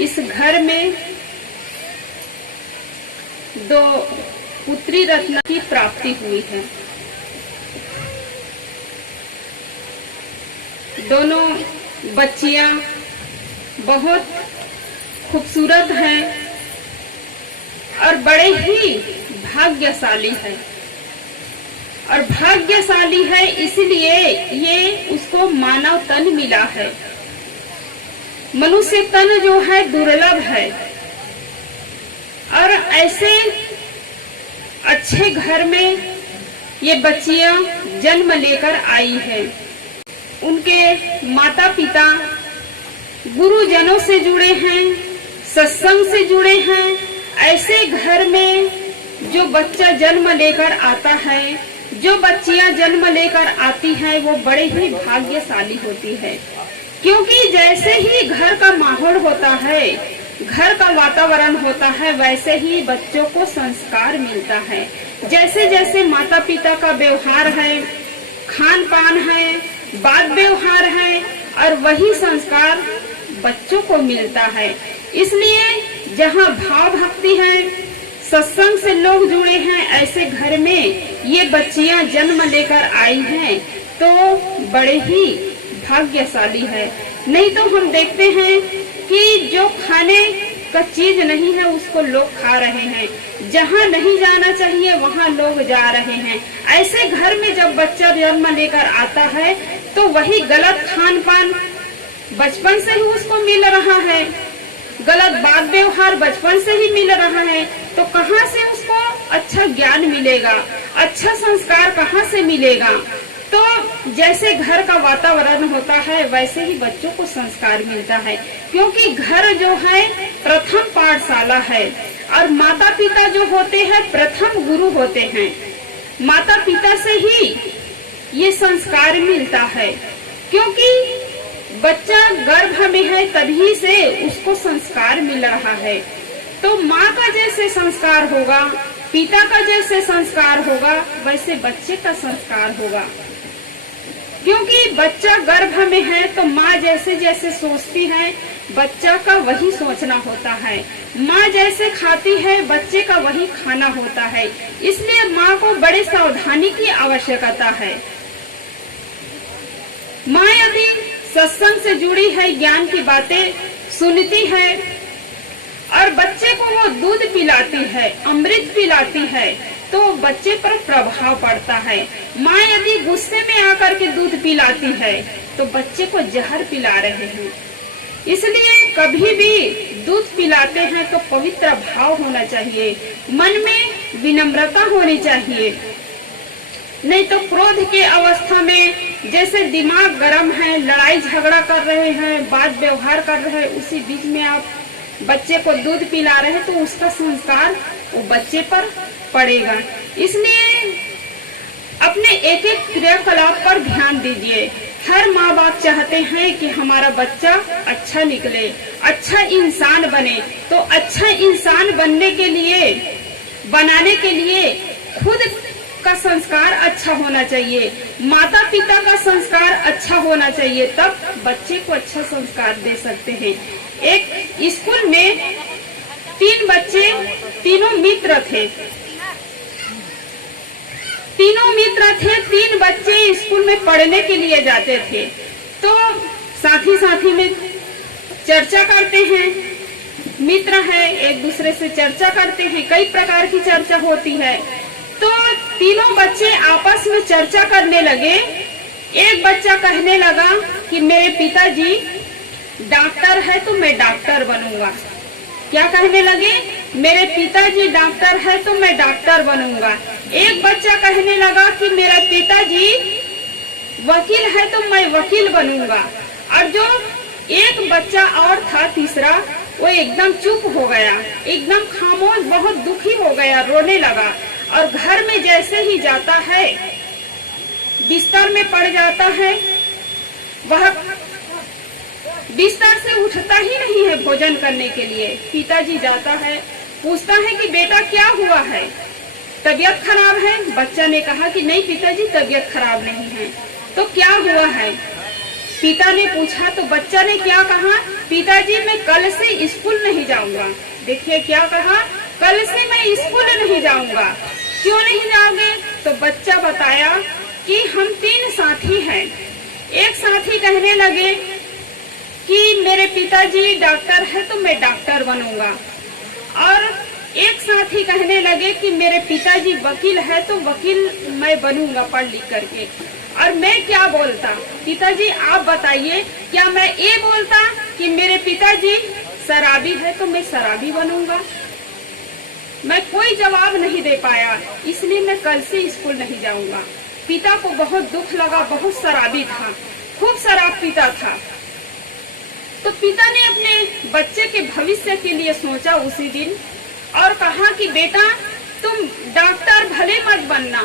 इस घर में दो पुत्री रत्न की प्राप्ति हुई है। दोनों बच्चियां बहुत खूबसूरत हैं और बड़े ही भाग्यशाली हैं। और भाग्यशाली है इसलिए ये उसको मानव तन मिला है। मनुष्य तन जो है दुर्लभ है और ऐसे अच्छे घर में ये बच्चियां जन्म लेकर आई है। उनके माता पिता गुरुजनों से जुड़े हैं, सत्संग से जुड़े हैं। ऐसे घर में जो बच्चा जन्म लेकर आता है, जो बच्चियां जन्म लेकर आती हैं, वो बड़े ही भाग्यशाली होती है। क्योंकि जैसे ही घर का माहौल होता है, घर का वातावरण होता है, वैसे ही बच्चों को संस्कार मिलता है। जैसे जैसे माता पिता का व्यवहार है, खान पान है, बात व्यवहार है, और वही संस्कार बच्चों को मिलता है। इसलिए जहाँ भाव भक्ति है, सत्संग से लोग जुड़े हैं, ऐसे घर में ये बच्चियां जन्म लेकर आई हैं तो बड़े ही भाग्यशाली है। नहीं तो हम देखते हैं कि जो खाने का चीज नहीं है उसको लोग खा रहे हैं, जहाँ नहीं जाना चाहिए वहाँ लोग जा रहे हैं। ऐसे घर में जब बच्चा जन्म लेकर आता है तो वही गलत खान पान बचपन से ही उसको मिल रहा है, गलत बात व्यवहार बचपन से ही मिल रहा है, तो कहाँ से उसको अच्छा ज्ञान मिलेगा, अच्छा संस्कार कहाँ से मिलेगा। तो जैसे घर का वातावरण होता है वैसे ही बच्चों को संस्कार मिलता है। क्योंकि घर जो है प्रथम पाठशाला है और माता पिता जो होते हैं प्रथम गुरु होते हैं। माता पिता से ही ये संस्कार मिलता है। क्योंकि बच्चा गर्भ में है तभी से उसको संस्कार मिल रहा है। तो माँ का जैसे संस्कार होगा, पिता का जैसे संस्कार होगा, वैसे बच्चे का संस्कार होगा। क्योंकि बच्चा गर्भ में है तो माँ जैसे जैसे सोचती है बच्चा का वही सोचना होता है। माँ जैसे खाती है बच्चे का वही खाना होता है। इसलिए माँ को बड़े सावधानी की आवश्यकता है। माँ यदि सत्संग से जुड़ी है, ज्ञान की बातें सुनती है और बच्चे को वो दूध पिलाती है, अमृत पिलाती है, तो बच्चे पर प्रभाव पड़ता है। माँ यदि गुस्से में आकर के दूध पिलाती है तो बच्चे को जहर पिला रहे हैं। इसलिए कभी भी दूध पिलाते हैं तो पवित्र भाव होना चाहिए, मन में विनम्रता होनी चाहिए। नहीं तो क्रोध के अवस्था में जैसे दिमाग गर्म है, लड़ाई झगड़ा कर रहे हैं, बात व्यवहार कर रहे हैं, उसी बीच में आप बच्चे को दूध पिला रहे हैं तो उसका संस्कार वो बच्चे पर पड़ेगा। इसलिए अपने एक एक क्रियाकलाप पर ध्यान दीजिए। हर माँ बाप चाहते हैं कि हमारा बच्चा अच्छा निकले, अच्छा इंसान बने। तो अच्छा इंसान बनने के लिए, बनाने के लिए खुद का संस्कार अच्छा होना चाहिए, माता पिता का संस्कार अच्छा होना चाहिए, तब बच्चे को अच्छा संस्कार दे सकते हैं। एक स्कूल में 3 बच्चे, तीनों मित्र थे। 3 बच्चे स्कूल में पढ़ने के लिए जाते थे। तो साथी में चर्चा करते हैं, मित्र है, एक दूसरे से चर्चा करते हैं, कई प्रकार की चर्चा होती है। तो तीनों बच्चे आपस में चर्चा करने लगे। एक बच्चा कहने लगा कि मेरे पिताजी डॉक्टर है तो मैं डॉक्टर बनूंगा। क्या कहने लगे? मेरे पिताजी डॉक्टर है तो मैं डॉक्टर बनूंगा। एक बच्चा कहने लगा कि मेरा पिताजी वकील है तो मैं वकील बनूंगा। और जो एक बच्चा और था तीसरा, वो एकदम चुप हो गया, एकदम खामोश, बहुत दुखी हो गया, रोने लगा। और घर में जैसे ही जाता है, बिस्तर में पड़ जाता है, वह बिस्तर से उठता ही नहीं है भोजन करने के लिए। पिताजी जाता है, पूछता है कि बेटा क्या हुआ है, तबीयत खराब है? बच्चा ने कहा कि नहीं पिताजी तबीयत खराब नहीं है। तो क्या हुआ है? पिता ने पूछा तो बच्चा ने क्या कहा, पिताजी मैं कल से स्कूल नहीं जाऊंगा। देखिए क्या कहा, कल से मैं स्कूल नहीं जाऊंगा। क्यों नहीं जाओगे? तो बच्चा बताया कि हम 3 साथी हैं। एक साथी कहने लगे कि मेरे पिताजी डॉक्टर है तो मैं डॉक्टर बनूंगा, और एक साथी कहने लगे कि मेरे पिताजी वकील है तो वकील मैं बनूंगा पढ़ लिख करके। और मैं क्या बोलता, पिताजी आप बताइए, क्या मैं ये बोलता कि मेरे पिताजी शराबी है तो मैं शराबी बनूंगा? मैं कोई जवाब नहीं दे पाया, इसलिए मैं कल से स्कूल नहीं जाऊंगा। पिता को बहुत दुख लगा, बहुत शराबी था, खूब शराब पीता था। तो पिता ने अपने बच्चे के भविष्य के लिए सोचा उसी दिन और कहा कि बेटा तुम डॉक्टर भले मत बनना,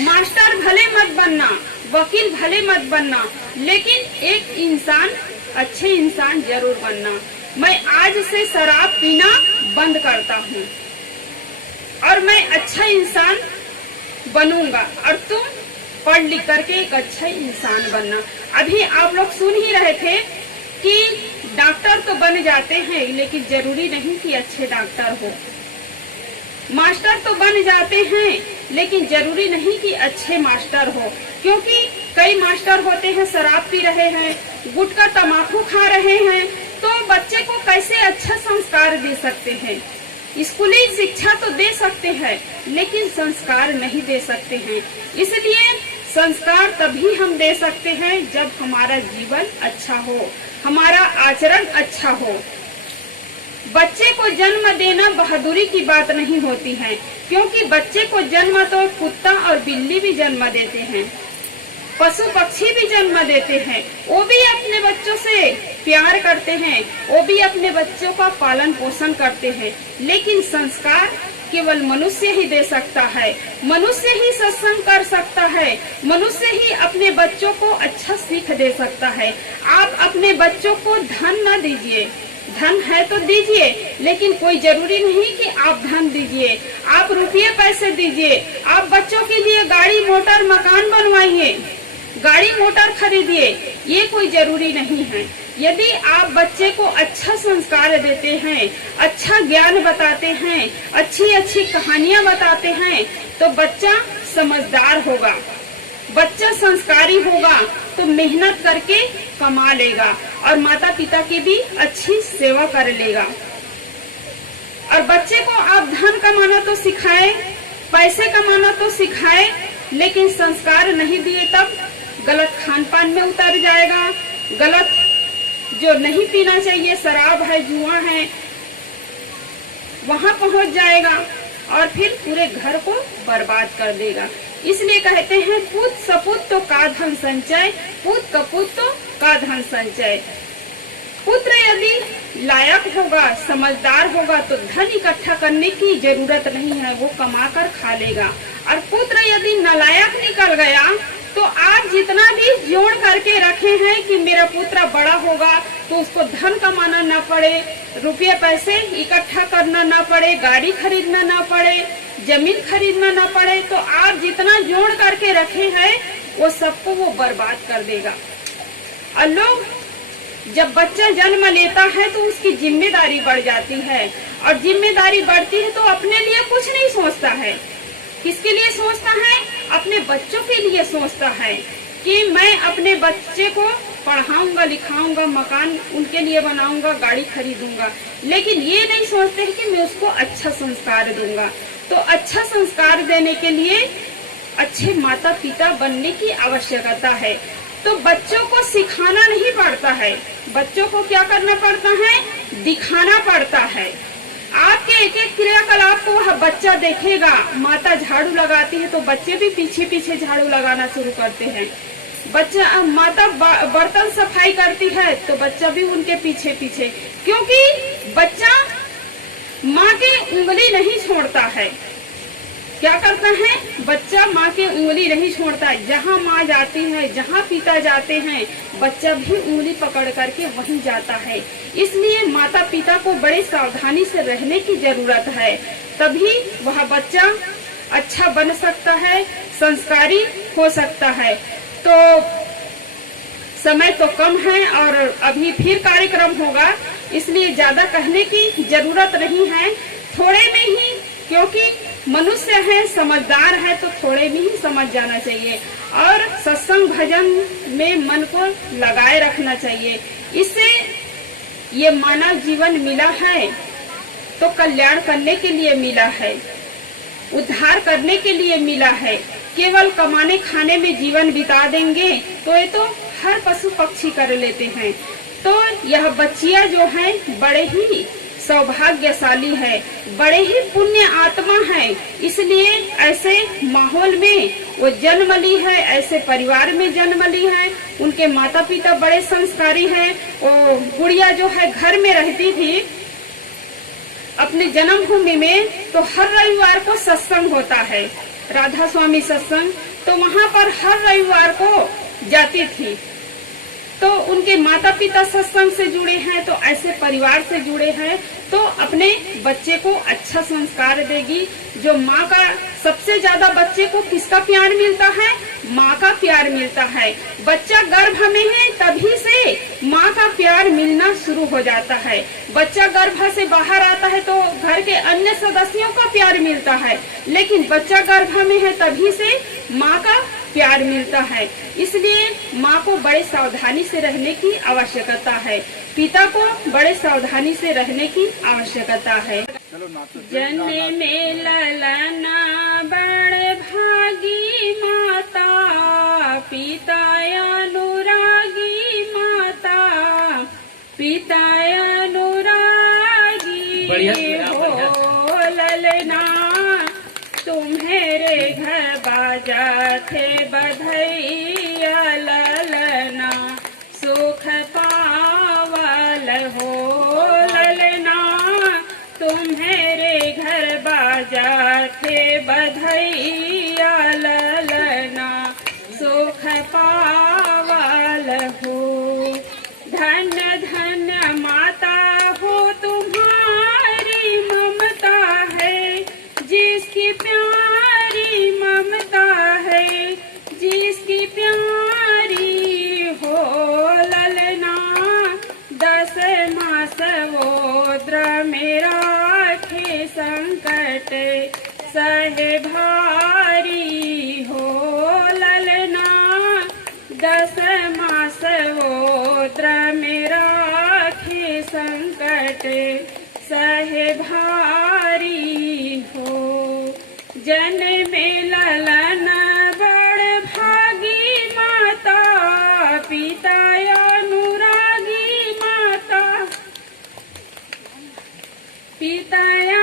मास्टर भले मत बनना, वकील भले मत बनना, लेकिन एक इंसान, अच्छे इंसान जरूर बनना। मैं आज से शराब पीना बंद करता हूँ और मैं अच्छा इंसान बनूंगा और तुम पढ़ लिख करके एक अच्छा इंसान बनना। अभी आप लोग सुन ही रहे थे कि डॉक्टर तो बन जाते हैं लेकिन जरूरी नहीं कि अच्छे डॉक्टर हो। मास्टर तो बन जाते हैं लेकिन जरूरी नहीं कि अच्छे मास्टर हो, क्योंकि कई मास्टर होते हैं शराब पी रहे हैं, गुटखा तम्बाकू खा रहे हैं, तो बच्चे को कैसे अच्छा संस्कार दे सकते हैं। स्कूली शिक्षा तो दे सकते हैं लेकिन संस्कार नहीं दे सकते हैं। इसलिए संस्कार तभी हम दे सकते हैं जब हमारा जीवन अच्छा हो, हमारा आचरण अच्छा हो। बच्चे को जन्म देना बहादुरी की बात नहीं होती है, क्योंकि बच्चे को जन्म तो कुत्ता और बिल्ली भी जन्म देते हैं, पशु पक्षी भी जन्म देते हैं, वो भी अपने बच्चों से प्यार करते हैं, वो भी अपने बच्चों का पालन पोषण करते हैं। लेकिन संस्कार केवल मनुष्य ही दे सकता है, मनुष्य ही सत्संग कर सकता है, मनुष्य ही अपने बच्चों को अच्छा सीख दे सकता है। आप अपने बच्चों को धन न दीजिए, धन है तो दीजिए, लेकिन कोई जरूरी नहीं कि आप धन दीजिए, आप रुपये पैसे दीजिए, आप बच्चों के लिए गाड़ी मोटर मकान बनवाइए, गाड़ी मोटर खरीदिए, ये कोई जरूरी नहीं है। यदि आप बच्चे को अच्छा संस्कार देते हैं, अच्छा ज्ञान बताते हैं, अच्छी अच्छी कहानियां बताते हैं, तो बच्चा समझदार होगा, बच्चा संस्कारी होगा, तो मेहनत करके कमा लेगा और माता पिता की भी अच्छी सेवा कर लेगा। और बच्चे को आप धन कमाना तो सिखाए, पैसे कमाना तो सिखाए, लेकिन संस्कार नहीं दिए तब गलत खान पान में उतर जाएगा, गलत जो नहीं पीना चाहिए, शराब है, जुआ है, वहां पहुंच जाएगा और फिर पूरे घर को बर्बाद कर देगा। इसलिए कहते हैं पूत सपूत तो का धन संचय, पूत कपूत तो का धन संचय। पुत्र यदि लायक होगा, समझदार होगा, तो धन इकट्ठा करने की जरूरत नहीं है, वो कमा कर खा लेगा। और पुत्र यदि नालायक निकल गया तो आप जितना भी जोड़ करके रखे हैं कि मेरा पुत्र बड़ा होगा तो उसको धन कमाना न पड़े, रुपये पैसे इकट्ठा करना न पड़े, गाड़ी खरीदना न पड़े, जमीन खरीदना न पड़े, तो आप जितना जोड़ करके रखे हैं वो सबको वो बर्बाद कर देगा। और लोग जब बच्चा जन्म लेता है तो उसकी जिम्मेदारी बढ़ जाती है, और जिम्मेदारी बढ़ती है तो अपने लिए कुछ नहीं सोचता है। किसके लिए सोचता है? अपने बच्चों के लिए सोचता है कि मैं अपने बच्चे को पढ़ाऊंगा, लिखाऊंगा, मकान उनके लिए बनाऊंगा, गाड़ी खरीदूंगा, लेकिन ये नहीं सोचते हैं कि मैं उसको अच्छा संस्कार दूंगा। तो अच्छा संस्कार देने के लिए अच्छे माता पिता बनने की आवश्यकता है। तो बच्चों को सिखाना नहीं पड़ता है, बच्चों को क्या करना पड़ता है? दिखाना पड़ता है। आपके एक एक क्रियाकलाप को वह बच्चा देखेगा। माता झाड़ू लगाती है तो बच्चे भी पीछे पीछे झाड़ू लगाना शुरू करते हैं। बच्चा माता बर्तन सफाई करती है तो बच्चा भी उनके पीछे पीछे, क्योंकि बच्चा माँ के उंगली नहीं छोड़ता है। क्या करता है? बच्चा माँ के उंगली नहीं छोड़ता है। जहाँ माँ जाती है, जहाँ पिता जाते हैं, बच्चा भी उंगली पकड़ करके वहीं जाता है। इसलिए माता पिता को बड़े सावधानी से रहने की जरूरत है, तभी वह बच्चा अच्छा बन सकता है, संस्कारी हो सकता है। तो समय तो कम है और अभी फिर कार्यक्रम होगा, इसलिए ज्यादा कहने की जरूरत नहीं है, थोड़े में ही, क्योंकि मनुष्य है, समझदार है, तो थोड़े में ही समझ जाना चाहिए और सत्संग भजन में मन को लगाए रखना चाहिए। इससे ये मानव जीवन मिला है तो कल्याण करने के लिए मिला है, उद्धार करने के लिए मिला है। केवल कमाने खाने में जीवन बिता देंगे तो ये तो हर पशु पक्षी कर लेते हैं। तो यह बच्चियां जो हैं बड़े ही सौभाग्यशाली है, बड़े ही पुण्य आत्मा है, इसलिए ऐसे माहौल में वो जन्म ली है, ऐसे परिवार में जन्म ली है। उनके माता पिता बड़े संस्कारी हैं। वो गुड़िया जो है घर में रहती थी अपने जन्मभूमि में, तो हर रविवार को सत्संग होता है, राधा स्वामी सत्संग, तो वहाँ पर हर रविवार को जाती थी। तो उनके माता पिता सत्संग से जुड़े हैं, तो ऐसे परिवार से जुड़े हैं, तो अपने बच्चे को अच्छा संस्कार देगी। जो माँ का सबसे ज्यादा बच्चे को किसका प्यार मिलता है? माँ का प्यार मिलता है। बच्चा गर्भ में है तभी से माँ का प्यार मिलना शुरू हो जाता है। बच्चा गर्भ से बाहर आता है तो घर के अन्य सदस्यों का प्यार मिलता है, लेकिन बच्चा गर्भ में है तभी से माँ का प्यार मिलता है। इसलिए माँ को बड़े सावधानी से रहने की आवश्यकता है, पिता को बड़े सावधानी से रहने की आवश्यकता है। जन्मे में ललना बड़ भागी माता, पिता अनुरागी माता, पिता अनुरागी हो ललना, तुम्हारे घर बाजा थे बधैया ललना, सुख पावल हो ललना, तुम्हारे घर बाजा थे बधैया ललना, सुख पावल हो। धन्य धन्य माता हो तुम्हारी ममता है, जिसकी प्यारी ममता है, जिसकी प्यारी हो ललना, 10 मास वोद्र मेरा खे संकट सहे भारी हो ललना, 10 मास वोद्र मेरा खे संकट सहे भारी हो। जन्मे ललन बड़ भागी माता, पिता अनुरागी माता, पिता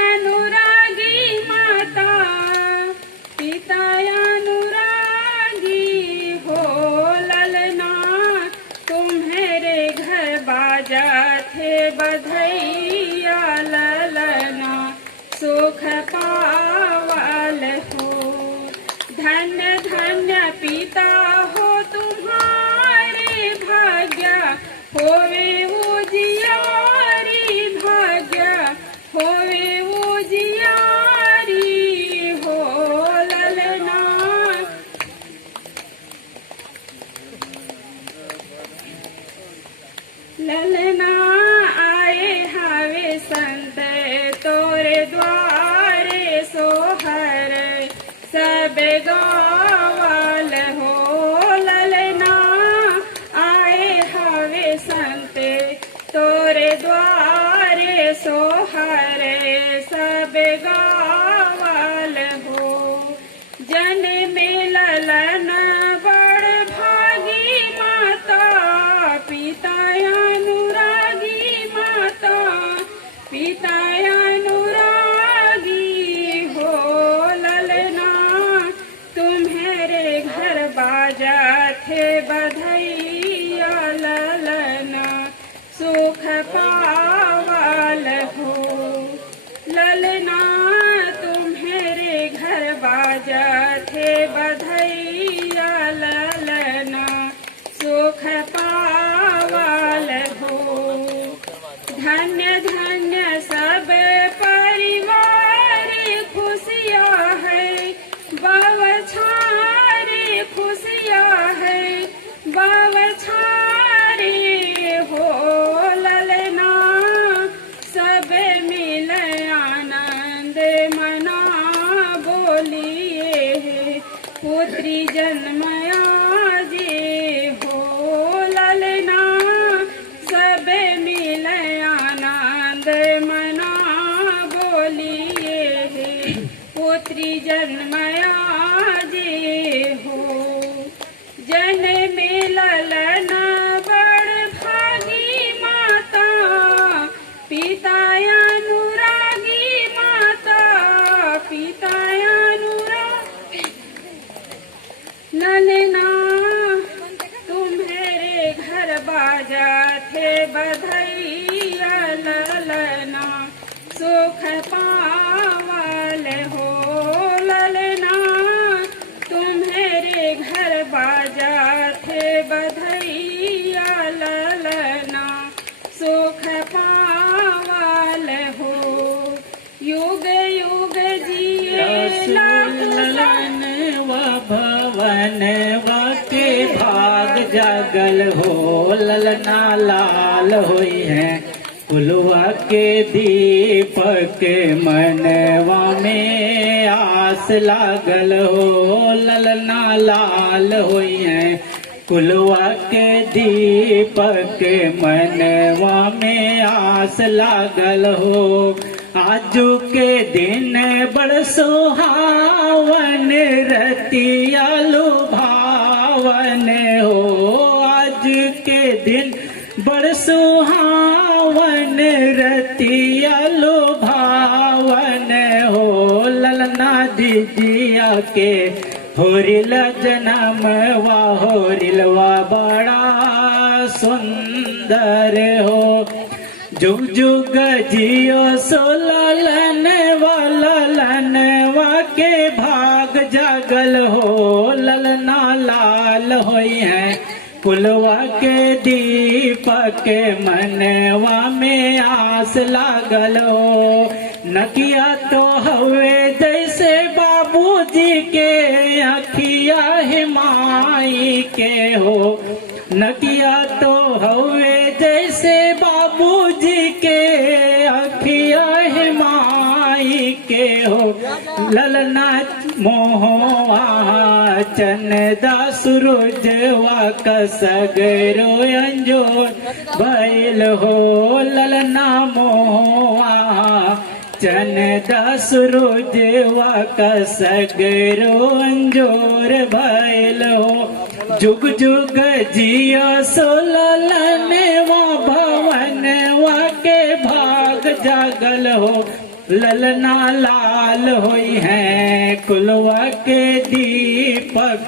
अनुरागी माता, पिता अनुरागी हो ललना, तुम्हारे घर बाजा थे बधैया ललना, सुख पावल हो। धन्य धन्य पिता हो तुम्हारे भाग्य, होवे उजियारी भाग्य, होवे उजियारी हो ललना, ललना आए हावे संत तोरे द्वारे सोहर, सब गावल हो ललना, आए हावे संत तोरे द्वारे सोहर, सब गावल हो। जन्मे ललन बड़ भागी माता, पिता अनुरागी माता, पिता अनुरागी हो ललना, तुम्हारे घर बाजा थे बधैया ललना, सुख पावल हो ललना, तुम्हारे घर बाजा थे बधैया ललना, सुख पावल हो। धन्य धन्य सा जन्मया जे हो। जन्मे ललना बड़ भागी माता, पिता अनुरागी माता, पिता अनुरागी। ललना तुम्हारे घर बाजा थे बधैया, ललना सुख पावल हो। ललना तुम्हारे घर बाजा थे बधैया, ललना सुख पावल हो। युग युग जिए ललन व भवन के भाग जागल हो। ललना लाल होई है कुलवा के दीपक, मनवा में आस लागल हो। ललना लाल होई है कुलवा के दीपक, मनवा में आस लागल हो। आजू के दिन बड़ सुहावन, रतिया लुभावन हो। आज के दिन बड़ सुहावन, रतिया लुभावन हो। ललना दीजिया के होरिल जन्म वा होरिलवा बड़ा सुंदर हो। जुग जुग जियो सो ललन वा के भाग जागल हो। ललना लाल होई है कुलवा के दीपक, मनवा में आस लागल हो। नकिया तो हवे जैसे बाबूजी के, अखिया हिमाई के हो। नकिया तो हवे जैसे बाबूजी के, अखिया हिमाई के हो। ललना मोहवा चंदा सूरजवा कसगरो अंजोर बैल हो। ललना मोहवा चंदा सूरजवा कसगरो अंजोर बैल हो। जुग जुग जिया सो ललनवा भवनवा के भाग जागल हो। ललना लाल होई है कुलवा के दीपक,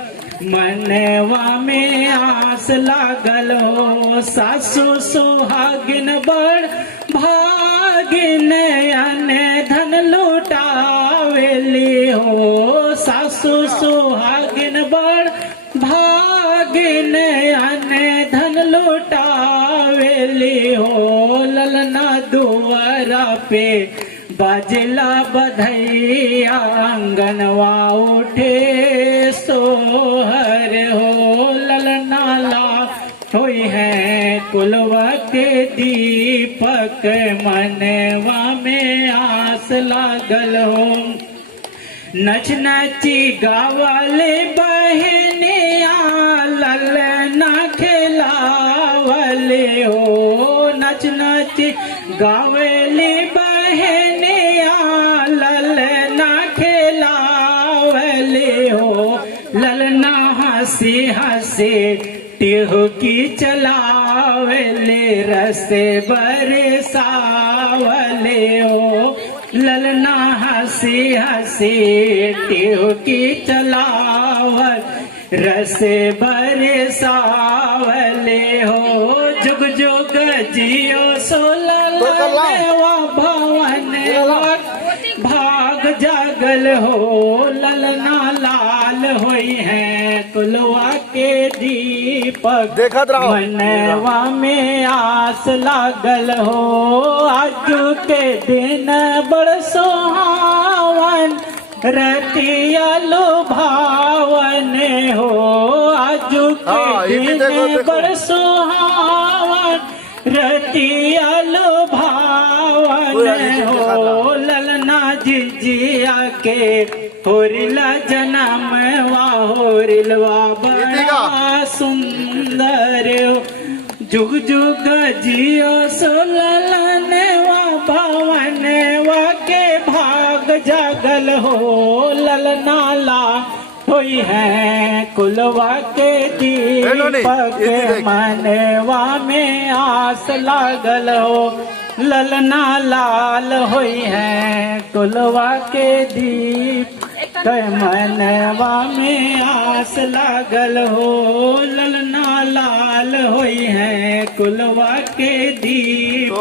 मनवा में आस लागल हो। सासु सुहागिन बड़ भागिन, अने धन लुटावेली हो। सासु सुहागिन बड़ भागिन, अने धन लुटावेली हो। ललना दुआरा पे बाजला बधैया, आंगनवा उठे सोहर हो। ललना ला होई है कुलवा के दीपक, मनवा में आस लागल हो। नच नची गावले बहनिया, ललना खिलावले हो। नच नची गावले बहनिया, ललना खिलावले हो। ललना हंसी हंसी टिहकी चलावले, रसे बरसावले हो। ललना हंसी हंसी टिहकी चलावल, रसे बरसावले हो। जुग जुग जियो सो ललनवा भवनवा भाग जागल हो। ललना लाल होई है कुलवा के दीपक, मनवा में आस लागल हो। आजू के दिन बड़ सुहावन, रतिया लुभावन हो। आजू के दिन बड़ सुहावन, रतिया लुभावन हो। ललना जिजिया के होरिला जन्म वा होरिलवा बड़ा सुंदर हो। जुग जुग जियो सो ललनवा भवनवा के भाग जागल हो। ललना होई है कुलवा के दीपक मनवा में आस लागल हो ललना लाल होई है कुलवा के दीप मनवा में आस लागल हो ललना लाल होई है कुलवा के दीप